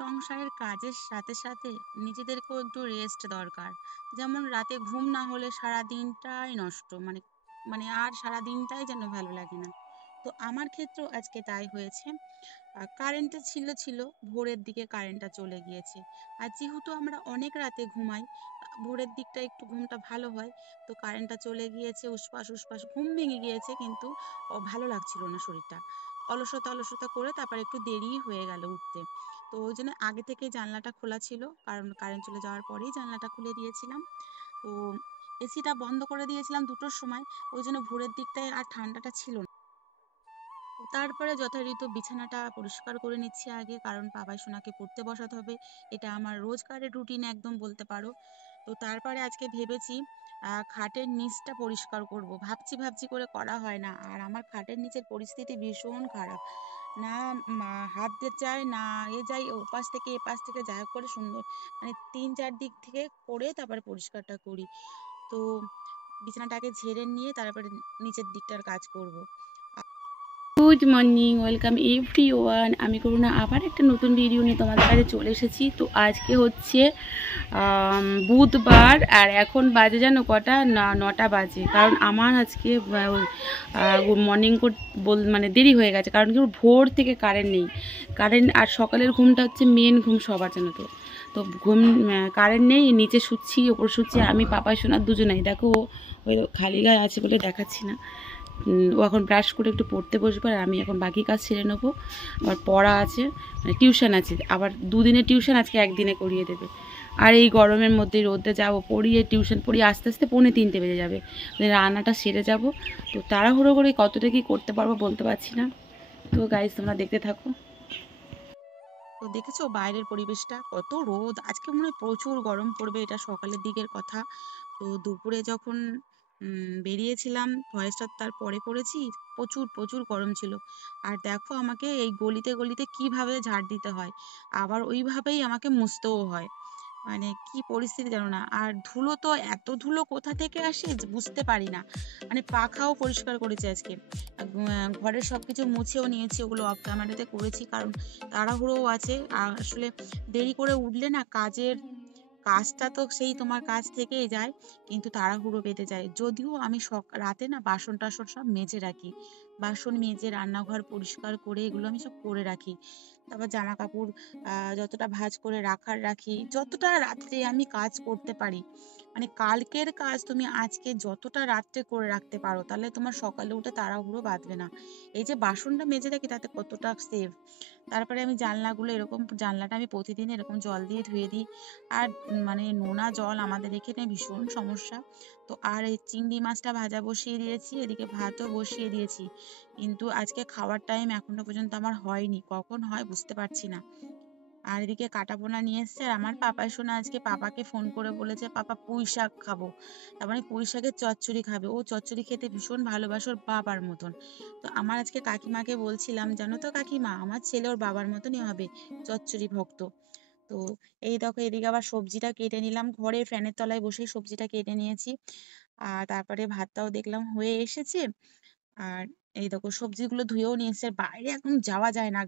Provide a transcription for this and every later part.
সংসারের কাজের সাথে সাথে নিজেদেরকেও একটু রেস্ট দরকার। যেমন রাতে ঘুম না হলে সারা দিনটাই নষ্ট, মানে মানে আর সারা দিনটাই যেন ভালো লাগে না। তো আমার ক্ষেত্রেও আজকে তাই হয়েছে। কারেন্টটা ছিল ভোরের দিকে কারেন্টটা চলে গিয়েছে। আর যেহেতু আমরা অনেক রাতে ঘুমাই, ভোরের দিকটা একটু ঘুমটা ভালো হয়। তো কারেন্টটা চলে গিয়েছে, উসপাস উসপাস ঘুম ভেঙে গিয়েছে, কিন্তু ভালো লাগছিল না শরীরটা। অলসতা অলসতা করে তারপর একটু দেরি হয়ে গেল উঠতে। তো ওই জন্য আগে থেকে জানলাটা খোলা ছিল, কারণ কারেন্ট চলে যাওয়ার পরেই জানলাটা খুলে দিয়েছিলাম। তো এসিটা বন্ধ করে দিয়েছিলাম 2টোর সময়। ওই জন্য ভোরের দিকটায় আর ঠান্ডাটা ছিল না। তারপরে যথারীতি বিছানাটা পরিষ্কার করে নিচ্ছি আগে, কারণ বাবাই সোনাকে পড়তে বসাতে হবে। এটা আমার রোজকারের রুটিন একদম বলতে পারো। তো তারপরে আজকে ভেবেছি খাটের নিচটা পরিষ্কার করব। ভাবছি ভাবছি করে করা হয় না, আর আমার খাটের নিচের পরিস্থিতি ভীষণ খারাপ। না হাত দিয়ে যায় না, যাই ওপাশ থেকে এপাশ থেকে যা হোক করে সুন্দর, মানে 3-4 দিক থেকে করে তারপরে পরিষ্কারটা করি। তো বিছানাটাকে ঝেড়ে নিয়ে তারপরে নিচের দিকটার কাজ করব। Good morning, welcome everyone. আমি করুণা আবার একটা নতুন ভিডিও নিয়ে তোমাদের কাছে চলে এসেছি। তো আজকে হচ্ছে বুধবার, আর এখন বাজে জানো কটা? না, 9টা বাজে। কারণ আমার আজকে মর্নিং মানে দেরি হয়ে গেছে, কারণ কি ভোর থেকে কারেন্ট নেই। কারেন্ট আর সকালের ঘুমটা হচ্ছে মেন ঘুম সবার জন্য। তো ঘুম কারেন্ট নেই, নিচে শুচ্ছি ওপর শুচ্ছি, আমি পাপাই শোনার দুজনেই। দেখো ওই খালি গায়ে আছে বলে দেখাচ্ছি না। ও এখন ব্রাশ করে একটু পড়তে বসবে, আর আমি এখন বাকি কাজ সেরে নেবো। আবার পড়া আছে, মানে টিউশন আছে, আবার দুদিনের টিউশন আজকে একদিনে করিয়ে দেবে। আর এই গরমের মধ্যে রোদে যাবো, পড়িয়ে টিউশন পড়িয়ে আস্তে আস্তে 2:45 বেজে যাবে। রান্নাটা সেরে যাব। তো তাড়াহুড়ো করে কতটা কি করতে পারবো বলতে পারছি না। তো গাইজ তোমরা দেখতে থাকো। তো দেখেছো বাইরের পরিবেশটা কত রোদ, আজকে মনে হয় প্রচুর গরম পড়বে, এটা সকালের দিকের কথা। তো দুপুরে যখন বেরিয়েছিলাম, ভয়েসটা তার পরে করেছি, প্রচুর প্রচুর গরম ছিল। আর দেখো আমাকে এই গলিতে গলিতে কিভাবে ঝাড় দিতে হয়, আবার ওইভাবেই আমাকে মুছতেও হয়। মানে কি পরিস্থিতি জানো না। আর ধুলো তো এত ধুলো কোথা থেকে আসে যে বুঝতে পারি না। মানে পাখাও পরিষ্কার করেছি আজকে। ঘরের সবকিছু মুছেও নিয়েছি, ওগুলো অফ ক্যামেরাতে করেছি, কারণ তাড়াহুড়োও আছে। আর আসলে দেরি করে উঠলে না কাজটা তো সেই তোমার কাজ থেকেই যায়, কিন্তু তাড়াহুড়ো বেঁধে যায়। যদিও আমি রাতে না বাসন টাসন সব মেজে রাখি, বাসন মেজে রান্নাঘর পরিষ্কার করে এগুলো আমি সব করে রাখি। তারপর জামা কাপড় যতটা ভাঁজ করে রাখার রাখি, যতটা রাত্রে আমি কাজ করতে পারি। মানে কালকের কাজ তুমি আজকে যতটা রাত্রে করে রাখতে পারো, তাহলে তোমার সকালে উঠে তাড়াহুড়ো বাঁধবে না। এই যে বাসনটা মেজে রাখি তাতে কতটা সেভ। তারপরে আমি জানলাগুলো এরকম, জানলাটা আমি প্রতিদিন এরকম জল দিয়ে ধুয়ে দিই। আর মানে নোনা জল আমাদের এখানে ভীষণ সমস্যা। তো আর এই চিংড়ি মাছটা ভাজা বসিয়ে দিয়েছি, এদিকে ভাতও বসিয়ে দিয়েছি। কিন্তু আজকে খাওয়ার টাইম এখনো পর্যন্ত আমার হয়নি, কখন হয় বুঝতে পারছি না। আর এদিকে কাটাপোনা নিয়ে এসছে, আর আমার পাপাই শোনা আজকে পাপাকে ফোন করে বলেছে পাপা পুঁই শাক খাবো। তার মানে পুঁই শাকের চচ্চড়ি খাবে, ও চচ্চড়ি খেতে ভীষণ ভালোবাসে ওর বাবার মতন। তো আমার আজকে কাকিমাকে বলছিলাম, জানো তো কাকিমা, আমার ছেলে ওর বাবার মতনই হবে, চচ্চড়ি ভক্ত। তো এই দেখো এদিকে আবার সবজিটা কেটে নিলাম, ঘরে ফ্যানের তলায় বসেই সবজিটা কেটে নিয়েছি। আর তারপরে ভাতটাও দেখলাম হয়ে এসেছে। আর এই দেখো সবজিগুলো ধুয়েও নিয়ে এসেছে। আর বাইরে একদম যাওয়া যায় না,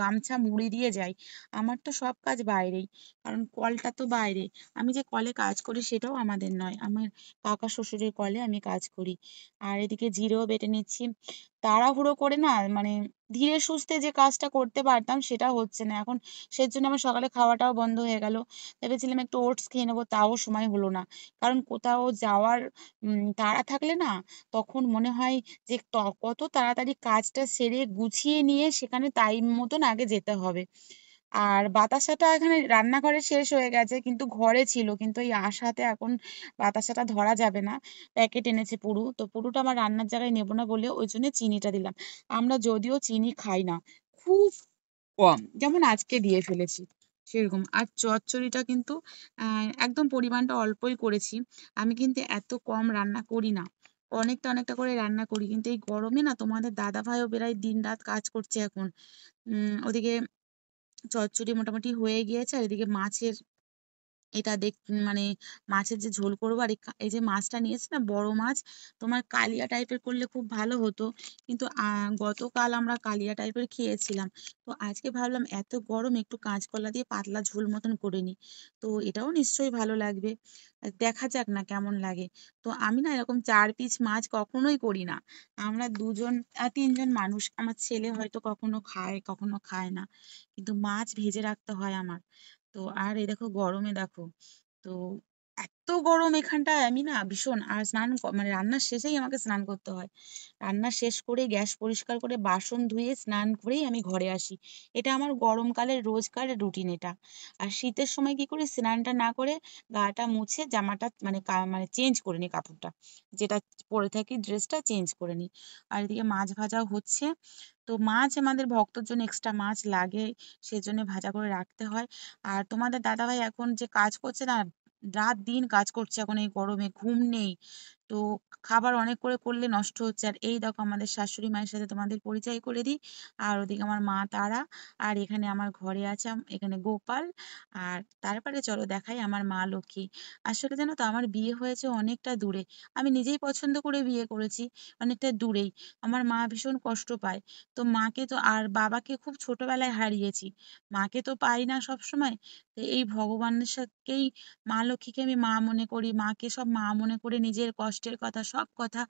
গামছা মুড়ি দিয়ে যাই। আমার তো সব কাজ বাইরেই, কারণ কলটা তো বাইরে। আমি যে কলে কাজ করি সেটাও আমাদের নয়, আমার কাকা শ্বশুরের কলে আমি কাজ করি। আর এদিকে জিরেও বেটে নিচ্ছি। তাড়াহুড়ো করে না, মানে ধীরে সুস্থে যে কাজটা করতে পারতাম সেটা হচ্ছে না এখন। সেজন্য আমার সকালে খাওয়াটাও বন্ধ হয়ে গেল। ভেবেছিলাম একটু ওটস খেয়ে নেবো, তাও সময় হলো না। কারণ কোথাও যাওয়ার তাড়া থাকলে না, তখন মনে হয় যে কত তাড়াতাড়ি কাজটা সেরে গুছিয়ে নিয়ে সেখানে টাইম মতন আগে যেতে হবে। আর বাতাসাটা এখানে রান্নাঘরে শেষ হয়ে গেছে, কিন্তু ঘরে ছিল, কিন্তু এই আশাতে এখন বাতাসাটা ধরা যাবে না। প্যাকেট এনেছে পুরু, তো পুরুটা আমার রান্নার জায়গায় নেবো না বলে ওই জন্য চিনিটা দিলাম। আমরা যদিও চিনি খাই না, খুব কম, যেমন আজকে দিয়ে ফেলেছি সেরকম। আর চচ্চড়িটা কিন্তু একদম পরিমাণটা অল্পই করেছি। আমি কিন্তু এত কম রান্না করি না, অনেকটা অনেকটা করে রান্না করি। কিন্তু এই গরমে না তোমাদের দাদা ভাইও বেড়াই দিন রাত কাজ করছে এখন। ওদিকে চচ্চড়ি মোটামুটি হয়ে গিয়েছে, আর এদিকে মাছের এটা মানে মাছের যে ঝোল করবো, আর এই যে মাছটা নিয়েছি না বড় মাছ, তোমার কালিয়া টাইপের করলে খুব ভালো হতো, কিন্তু গতকাল আমরা কালিয়া টাইপের খেয়েছিলাম। তো আজকে ভাবলাম এত গরম একটু কাঁচকলা দিয়ে পাতলা ঝোল মতন করে নিই, তো এটাও নিশ্চয়ই ভালো লাগবে। দেখা যাক না কেমন লাগে। তো আমি না এরকম 4 পিস মাছ কখনোই করি না। আমরা 2 জন 3 জন মানুষ, আমার ছেলে হয়তো কখনো খায় কখনো খায় না, কিন্তু মাছ ভেজে রাখতে হয় আমার। তো আর এই দেখো গরমে দেখো, তো এত গরম এখানটায়, আমি না ভীষণ, আর মানে রান্নার শেষেই আমাকে স্নান করতে হয়। রান্না শেষ করে গ্যাস পরিষ্কার করে বাসন ধুয়ে স্নান করেই আমি ঘরে আসি। এটা আমার গরমকালের রোজকার রুটিন এটা। আর শীতের সময় কি করি, স্নানটা না করে গাটা মুছে জামাটা মানে মানে চেঞ্জ করে নিই, কাপড়টা যেটা পরে থাকি ড্রেসটা চেঞ্জ করে নিই। আর এদিকে মাছ ভাজাও হচ্ছে। তো মাছ আমাদের ভক্তর জন্য এক্সট্রা মাছ লাগে, সেজন্য ভাজা করে রাখতে হয়। আর তোমাদের দাদাভাই এখন যে কাজ করছে না, রাত দিন কাজ করছে এখন এই গরমে, ঘুম নেই। তো খাবার অনেক করে করলে নষ্ট হচ্ছে। আর এই দেখো আমাদের শাশুড়ি মায়ের সাথে তোমাদের পরিচয় করে দিই। আর ওদিকে আমার মা তারা, আর এখানে আমার ঘরে আছে এখানে গোপাল। আর তারপরে চলো দেখাই আমার মা লক্ষ্মী। আসলে জানো তো আমার বিয়ে হয়েছে অনেকটা দূরে, আমি নিজেই পছন্দ করে বিয়ে করেছি, অনেকটা দূরেই। আমার মা ভীষণ কষ্ট পায়। তো মাকে তো আর বাবাকে খুব ছোটবেলায় হারিয়েছি, মাকে তো পাই না সব সময়। তো এই ভগবানের সাথেই মা লক্ষ্মীকে আমি মা মনে করি, মাকে সব মা মনে করে নিজের কষ্টের কথা সব কথা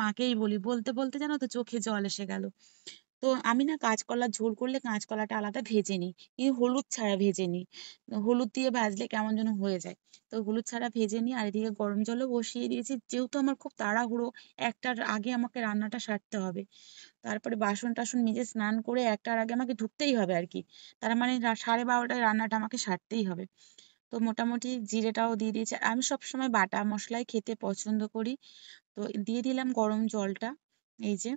মাকেই বলি। বলতে বলতে জানো তো চোখে জল এসে গেল। তো আমি না কাঁচকলার ঝোল করলে কাঁচকলাটা আলাদা ভেজে নিই, কিন্তু হলুদ ছাড়া ভেজে নিই। হলুদ দিয়ে ভাজলে কেমন যেন হয়ে যায়। তো হলুদ ছাড়া ভেজে নিই। আর এদিকে গরম জলও বসিয়ে দিয়েছি, যেহেতু আমার খুব তাড়াহুড়ো, একটার আগে আমাকে রান্নাটা সারতে হবে। তারপরে বাসন টাসন মেজে স্নান করে একটার আগে আমাকে ঢুকতেই হবে আর কি। তার মানে 12:30টায় রান্নাটা আমাকে সারতেই হবে। তো মোটামুটি জিরেটাও দিয়ে দিয়েছি। আর আমি সবসময় বাটা মশলাই খেতে পছন্দ করি। তো দিয়ে দিলাম গরম জলটা, এই যে।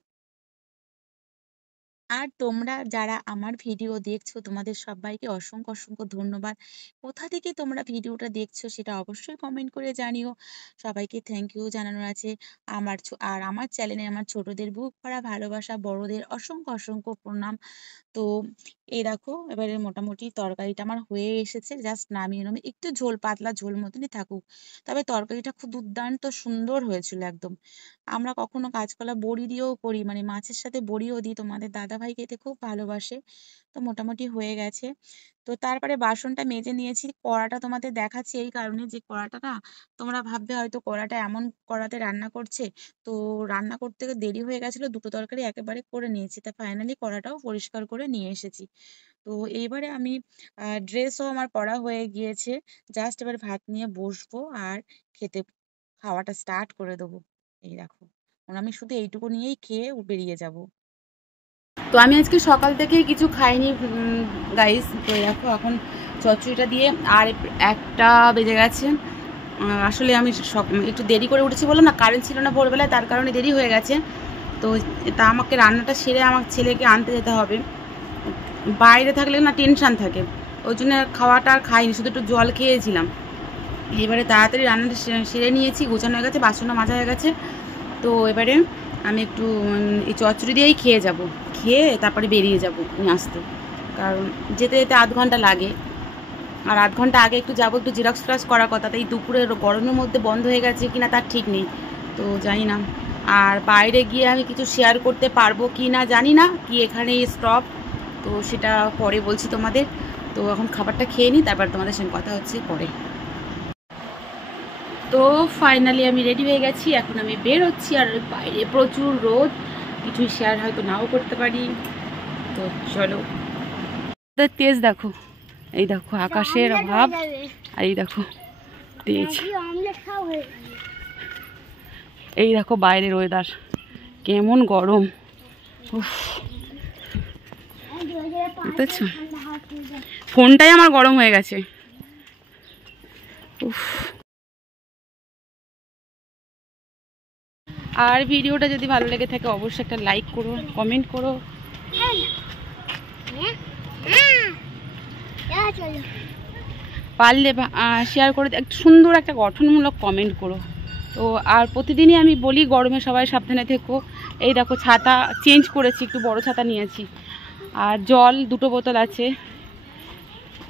আর তোমরা যারা আমার ভিডিও দেখছো তোমাদের সবাইকে অসংখ্য অসংখ্য ধন্যবাদ। কোথা থেকে তোমরা ভিডিওটা দেখছো সেটা অবশ্যই কমেন্ট করে জানিও। সবাইকে থ্যাংক ইউ জানানোর আছে। আর আমার চ্যানেলে আমার ছোটদের বুক ভরা ভালোবাসা, বড়দের অসংখ্য অসংখ্য প্রণাম। তো এই দেখো এবারে মোটামুটি তরকারিটা আমার হয়ে এসেছে, জাস্ট নামিয়ে নেবো, একটু ঝোল পাতলা ঝোল মতনই থাকুক। তবে তরকারিটা খুব দুর্দান্ত সুন্দর হয়েছিল একদম। আমরা কখনো কাঁচকলা বড়ি দিয়েও করি, মানে মাছের সাথে বড়িও দিই, তোমাদের দাদাভাই খেতে খুব ভালোবাসে। তো মোটামুটি হয়ে গেছে। তো তারপরে বাসনটা মেজে নিয়েছি, কড়াটা তোমাদের দেখাচ্ছি এই কারণে যে কড়াটা না, তোমরা ভাববে হয়তো কড়াটা এমন কড়াতে রান্না করছে। তো রান্না করতে দেরি হয়ে গেছিলো, দুটো তরকারি একেবারে করে নিয়েছি, তা ফাইনালি কড়াটাও পরিষ্কার করে নিয়ে এসেছি। তো এইবারে আমি ড্রেসও আমার পরা হয়ে গিয়েছে, জাস্ট এবার ভাত নিয়ে বসবো আর খেতে খাওয়াটা স্টার্ট করে দেবো। এই দেখো, আমি শুধু এইটুকু নিয়েই খেয়ে বেরিয়ে যাব। তো আমি আজকে সকাল থেকেই কিছু খাইনি গাইস। তো দেখো এখন চচ্চড়িটা দিয়ে, আর একটা বেজে গেছে। আসলে আমি একটু দেরি করে উঠেছি, বললাম না কারেন্ট ছিল না ভোরবেলায়, তার কারণে দেরি হয়ে গেছে। তো তা আমাকে রান্নাটা সেরে আমার ছেলেকে আনতে যেতে হবে। বাইরে থাকলে না টেনশান থাকে, ওই জন্য খাওয়াটা আর খাইনি, শুধু একটু জল খেয়েছিলাম। এবারে তাড়াতাড়ি রান্নাটা সেরে নিয়েছি, গোছানো হয়ে গেছে, বাসনও মাজা হয়ে গেছে। তো এবারে আমি একটু এই চচ্চড়ি দিয়েই খেয়ে যাব, খেয়ে তারপরে বেরিয়ে যাব নিয়ে আসতে, কারণ যেতে যেতে আধ ঘন্টা লাগে। আর আধ ঘন্টা আগে একটু যাবো, একটু জেরক্স ফেরক্স করার কথা, তাই দুপুরের গরমের মধ্যে বন্ধ হয়ে গেছে কিনা তার ঠিক নেই। তো জানি না আর বাইরে গিয়ে আমি কিছু শেয়ার করতে পারবো কি না জানি না, কি এখানেই স্টপ। তো সেটা পরে বলছি তোমাদের। তো এখন খাবারটা খেয়ে নিই, তারপর তোমাদের সঙ্গে কথা হচ্ছে পরে। তো ফাইনালি আমি রেডি হয়ে গেছি, এখন আমি বের হচ্ছি। আর বাইরে প্রচুর রোদ, কিছু শেয়ার হয়তো নাও করতে পারি। তো চলো, তেজ দেখো, এই দেখো আকাশের অভাব, আর এই দেখো তেজ, এই দেখো বাইরের ওয়েদার কেমন গরম। উফ, বুঝতেছো, ফোনটাই আমার গরম হয়ে গেছে। উফ। আর ভিডিওটা যদি ভালো লেগে থাকে অবশ্যই একটা লাইক করো, কমেন্ট করো, পারলে শেয়ার করে একটু সুন্দর একটা গঠনমূলক কমেন্ট করো। তো আর প্রতিদিনই আমি বলি গরমে সবাই সাবধানে থেকো। এই দেখো ছাতা চেঞ্জ করেছি, একটু বড় ছাতা নিয়েছি, আর জল 2 বোতল আছে।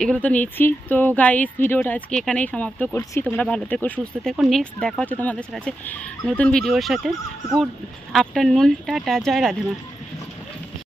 এগুলো তো নিচ্ছি। তো গাইস, ভিডিওটা আজকে এখানেই সমাপ্ত করছি। তোমরা ভালো থেকো, সুস্থ থেকো। নেক্সট দেখা হচ্ছে তোমাদের সাথে নতুন ভিডিওর সাথে। গুড আফটারনুন, টাটা, জয় রাধে মা।